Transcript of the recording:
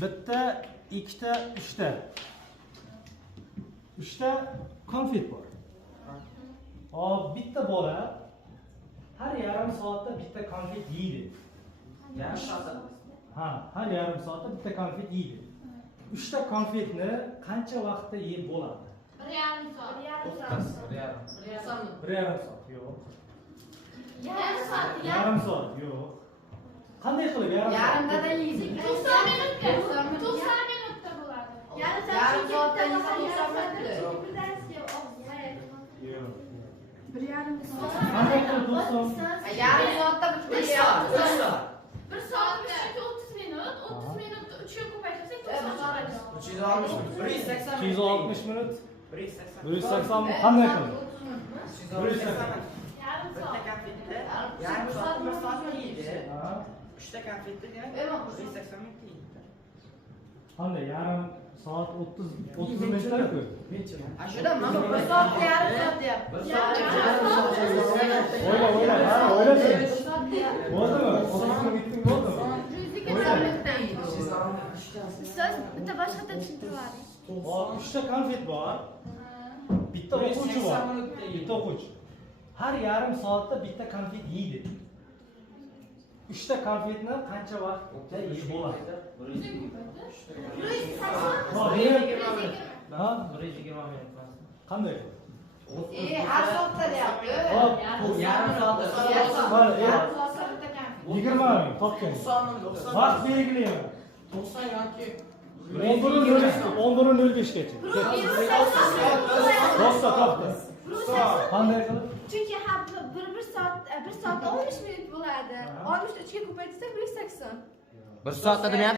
Bitta, ikkita, uchta. Uchta konfet bor. Hop, bitta bola har yarim soatda bitta konfet yeydi. Yarim soatda? Ha, har yarim soatda bitta konfet yeydi. Uchta konfetni qancha vaqtda yeb bo'ladi? 1,5 soat. 1,5 soat. 1,5 soat. Yo'q. Yarim Yarim soat. Yo'q. Qanday qilib yarim soat? Yarimda yeydik. 90 minutda. 90 minutda bo'ladi. Yarim soatda yeysa 90 minutda. Yo'q. 1,5 soat. Qanday qilib 90? Yarim soatda 3 soat. 3 soat. 1 soatda 30 minut. 30 minutda 3 ga ko'paytirsak 90 soat. 360 minut. 180 minut. 260 minut. 180. 180 minut. Qanday qilib? 180 minut. Yarim Bitta soat. konfetda yarim soat 1 soatni yeydi. Ha. 3ta konfetda demak 180 minut yeydi. Qanday yarim soat 30 minutlar-ku. Ashada mana 1 soatda yarim soat deyapti. 1 soat. O'yla, ha, o'ylasin. Bo'ldimi? 30 minut bitding bo'ldimi? Ustoz, bitta boshqacha tushuntirib Hop, 3ta konfet bor. Bitta o'quvchi bor. Bitta o'quvchi. Har yarim soatda bitta konfet yeydi. 3ta konfetni qancha vaqtda yeb bo'ladi? Ha? 120 minut. Qanday? Har soatda deyapti. Hop, Yarim soatda. Yarim soatda bitta konfet. 20 minut topgan. 90 minut. Vaqt belgilayman. 90 yoki 11:05 gacha. To'xta, to'xta. Qanday qilib? Chunki har bir soatda 60 minut bo'ladi. 60 ni 3 ga ko'paytirsak 180. 1 soatda demayapti.